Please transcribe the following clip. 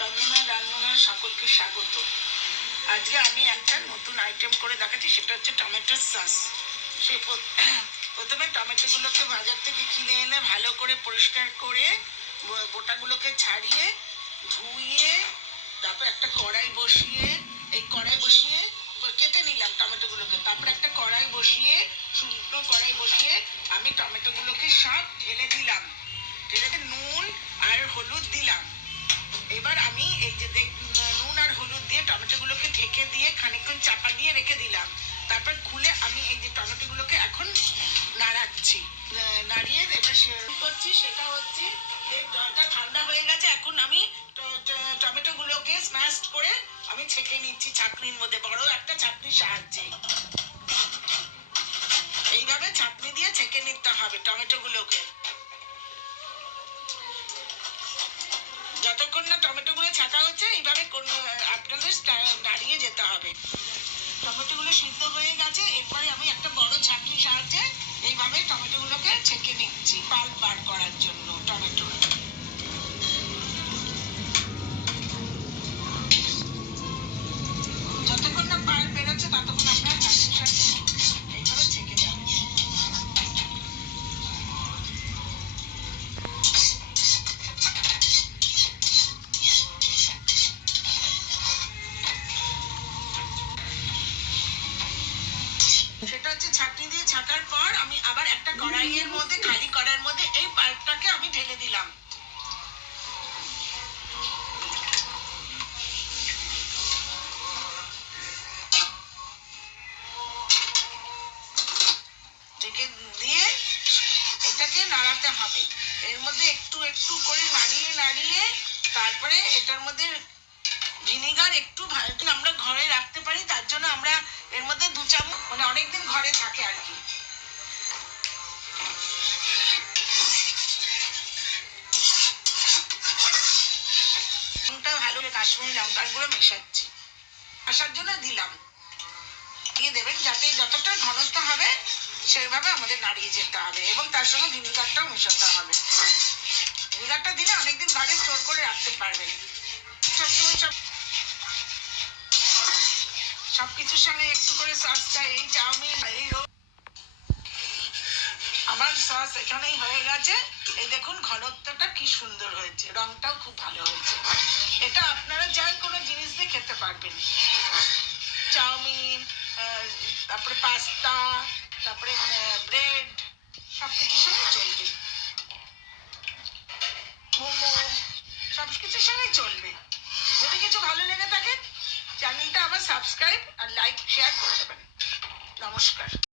চন্দনা রান্নাঘর সকলকে স্বাগত। আজকে আমি একটা নতুন আইটেম করে দেখাচ্ছি, সেটা হচ্ছে টমেটোর সস। সে প্রথমে টমেটোগুলোকে বাজার থেকে কিনে এনে ভালো করে পরিষ্কার করে বোটাগুলোকে ছাড়িয়ে ধুয়ে তারপর একটা কড়াই বসিয়ে কেটে নিলাম টমেটোগুলোকে। তারপর একটা কড়াই বসিয়ে শুকনো কড়াই বসিয়ে আমি টমেটোগুলোকে সব ঢেলে দিলাম। ঢেলে নুন আর হলুদ দিলাম। এবার আমি এই যে নুন আর হলুদ দিয়ে টমেটোগুলোকে ঢেকে দিয়ে খানিকক্ষণ চাপা দিয়ে রেখে দিলাম। তারপর খুলে আমি এই যে টমেটোগুলোকে এখন নাড়াচ্ছি। নাড়িয়ে এবার করছি সেটা হচ্ছে জলটা ঠান্ডা হয়ে গেছে। এখন আমি টমেটোগুলোকে স্ম্যাশ করে আমি ছেঁকে নিচ্ছি ছাঁকনির মধ্যে, বড় একটা ছাঁকনির সাহায্যে। এইভাবে ছাঁকনি দিয়ে ছেঁকে নিতে হবে টমেটোগুলোকে। যতক্ষণ না টমেটোগুলো ছাঁকা হচ্ছে এইভাবে আপনাদের নাড়িয়ে যেতে হবে। টমেটোগুলো সিদ্ধ হয়ে গেছে। এরপরে আমি একটা বড় ছাঁকনির সাহায্যে এইভাবে টমেটোগুলোকে ছেঁকে নিচ্ছি পাল্প বার করার জন্য। টমেটো যতক্ষণ না পাল্প বেরোচ্ছে ততক্ষণ আপনার ছাঁকনির সাহায্যে এইভাবে ছেঁকে যাবে। সেটা হচ্ছে ছাঁকনি দিয়ে ছাঁকার পর আমি আবার একটা কড়াইয়ের মধ্যে, খালি কড়াইয়ের মধ্যে এই পাল্পটাকে আমি ঢেলে দিলাম। ঢেকে দিয়ে এটাকে নাড়াতে হবে। এর মধ্যে একটু একটু করে নাড়িয়ে নাড়িয়ে তারপরে এটার মধ্যে ভিনিগার একটু আমরা ঘরে রাখতে পারি, তার জন্য আমরা এর মধ্যে 2 চামচ, মানে অনেকদিন ঘরে থাকে আর কি। ভালো কাশ্মীরি লঙ্কার গুঁড়ো মেশাচ্ছি, আসার জন্য দিলাম। দিয়ে দেবেন যাতে যতটা ঘনত্ব হবে সেইভাবে আমাদের নাড়িয়ে যেতে হবে, এবং তার সঙ্গে ভিনিগারটাও মেশাতে হবে। ভিনিগারটা দিলে অনেকদিন ঘরে স্টোর করে রাখতে পারবেন। সবকিছুর সঙ্গে একটু করে সসটা, এই চাউমিন এই আমার সস এখানেই হয়ে গেছে। এই দেখুন ঘনত্বটা কি সুন্দর হয়েছে, রংটাও খুব ভালো হয়েছে। এটা আপনারা যাই কোনো জিনিস দিয়ে খেতে পারবেন। চাউমিন, তারপরে পাস্তা, তারপরে ব্রেড, সবকিছুর সঙ্গে চলবে। মোমো, সবকিছুর সঙ্গে চলবে। যদি কিছু ভালো লেগে থাকে চ্যানেলটা আবার সাবস্ক্রাইব আর লাইক শেয়ার করে দেবেন। নমস্কার।